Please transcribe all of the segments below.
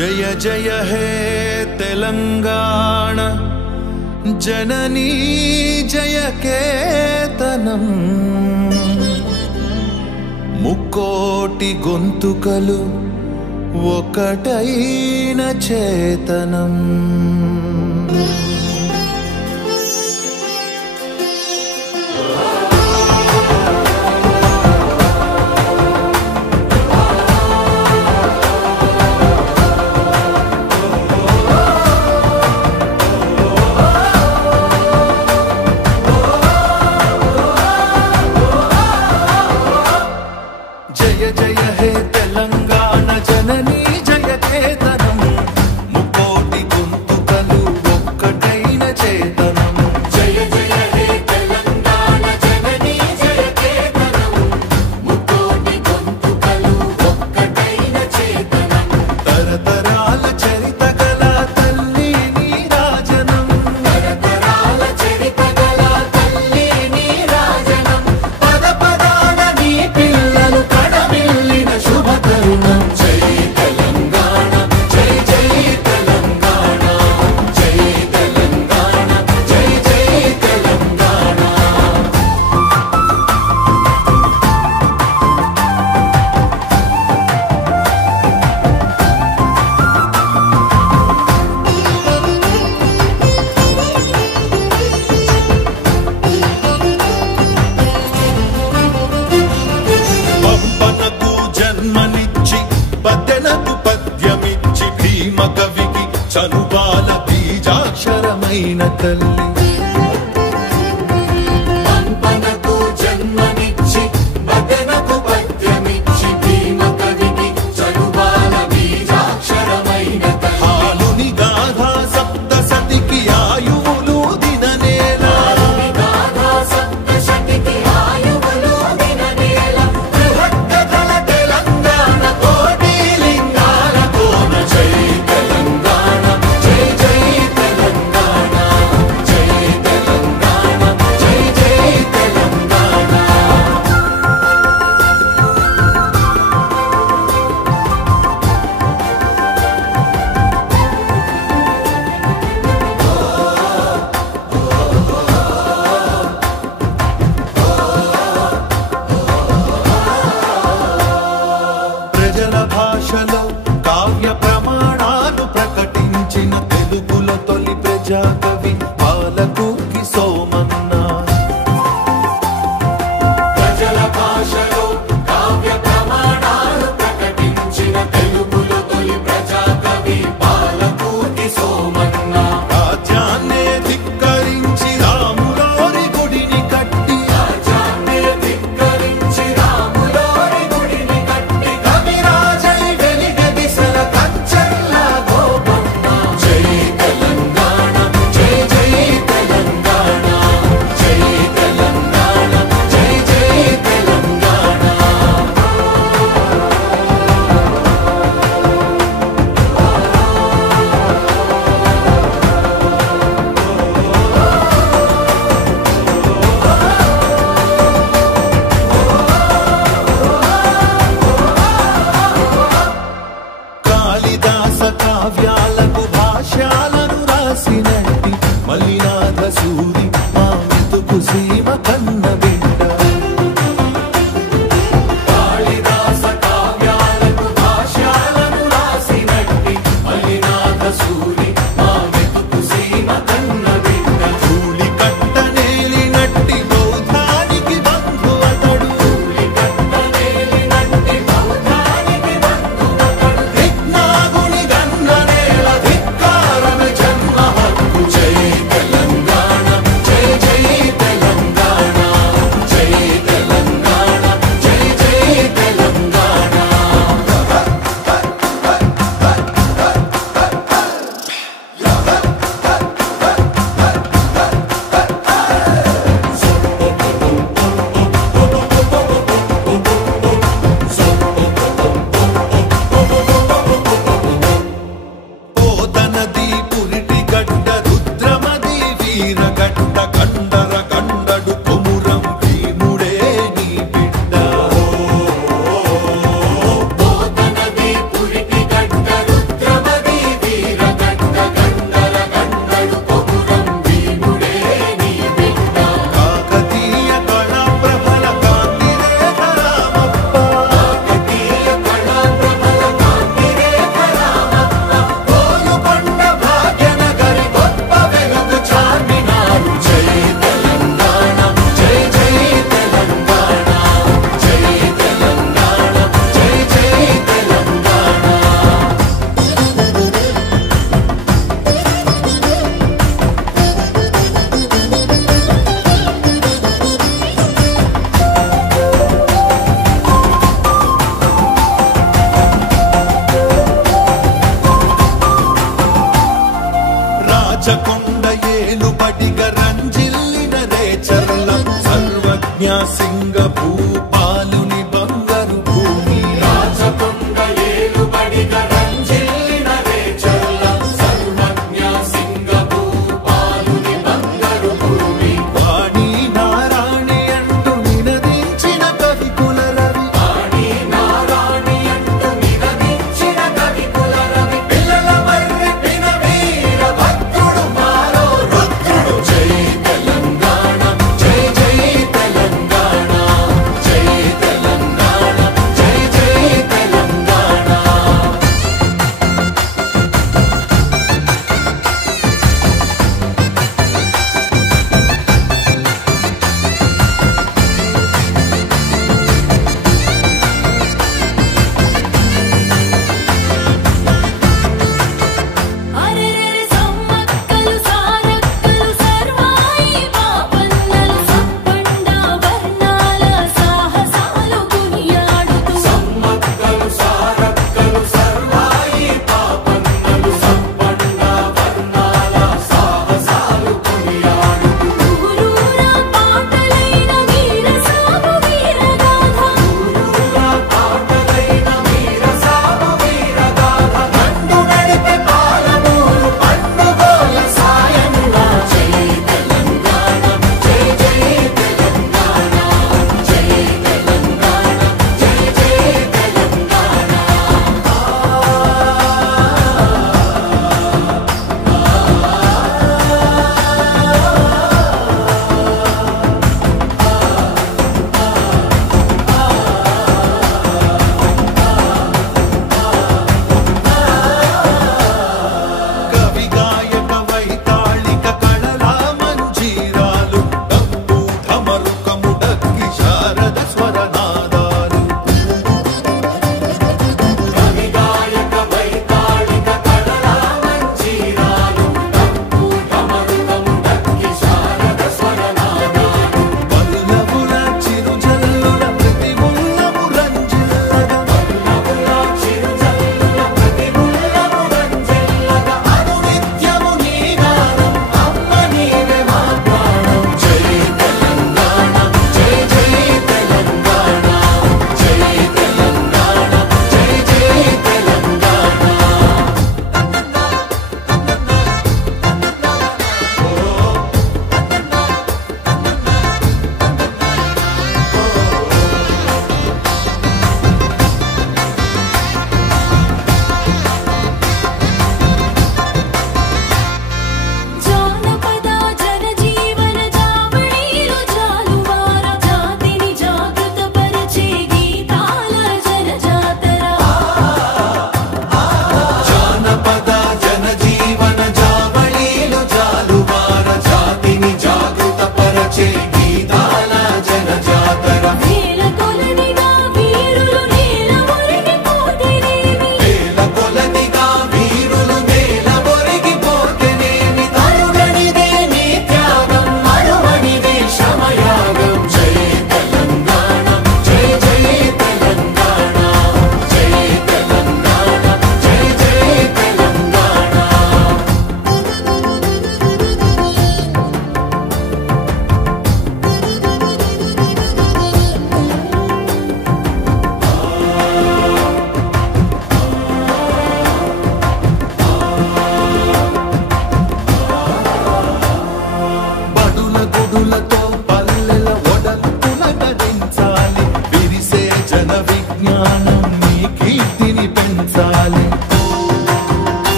जय जय हे तेलंगाण जननी जय केतनम मुक्कोटि गोंतुकलु ఒకటైన చేతనం జయ జయ హే తెలంగాణ జననీ జయ కేతనం ముకోటి గొంతుకలు ఒక్కటైన చేతనం జయ జయ హే తెలంగాణ జననీ జయ కేతనం ముకోటి గొంతుకలు ఒక్కటైన చేతనం తరతరాల చరిత గల తల్లి నీరాజనం తరతరాల చరిత గల తల్లి నీరాజనం పద పదాన నీ పిల్లలు కడమిల్లిన శుభ తరుణం జై తెలంగాణ జై జై తెలంగాణ జై తెలంగాణ జై జై తెలంగాణ పంపనకు జన్మనిచ్చి పద్దెనకు పద్యమిచ్చి భీమ కవికి చనుబాల బీజాక్షరమైన తల్లి పంపనకు జన్మనిచ్చి పద్దెనకు పద్యమిచ్చి భీమ కవికి చనుబాల బీజాక్షరమైన తల్లి హాలుని గాథా సప్తసతికి ఆయువులు దిననేల గాథా సప్తశతికి ఆయువులు దిననేల బృహత్కథల తెలంగాణ కోటి లింగాల కోన జై తెలంగాణ జై జై తెలంగాణ జై తెలంగాణ జై జై తెలంగాణ ప్రజల భాషలో కావ్య ప్రమాణాలు ప్రకటించిన తెలుగులో తొలి ప్రజాకవి పాలకుకి సోమన్న ప్రజల భాషలో కావ్య ప్రమాణాలు ప్రకటించిన తెలుగులో తొలి ప్రజాకవి పాలకుకి సోమన్న రాజ్యాన్నే ధిక్కరించి రాములోరి గుడిని కట్టి రాజ్యాన్నే ధిక్కరించి రాములోరి గుడిని కట్టి కవిరాజై వెలిగ దిశల కంచెల్ల గోపన్న జై తెలంగాణ జై రాచకొండ ఏలుబడిగ రంజిల్లిన రేచర్ల సర్వజ్ఞ సింగ భూపాలుని బంగారు భూమి రాచకొండ ఏలుబడిగ రంజిల్లిన రేచర్ల సర్వజ్ఞ సింగ భూపాలుని బంగారు భూమి వాణి నారాణి అంటూ నినదించిన కవి కులరవి వాణి నారాణి అంటూ నినదించిన కవి కులరవి పిల్లల మర్రి పిన వీర భక్తుడు మా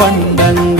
పండంగ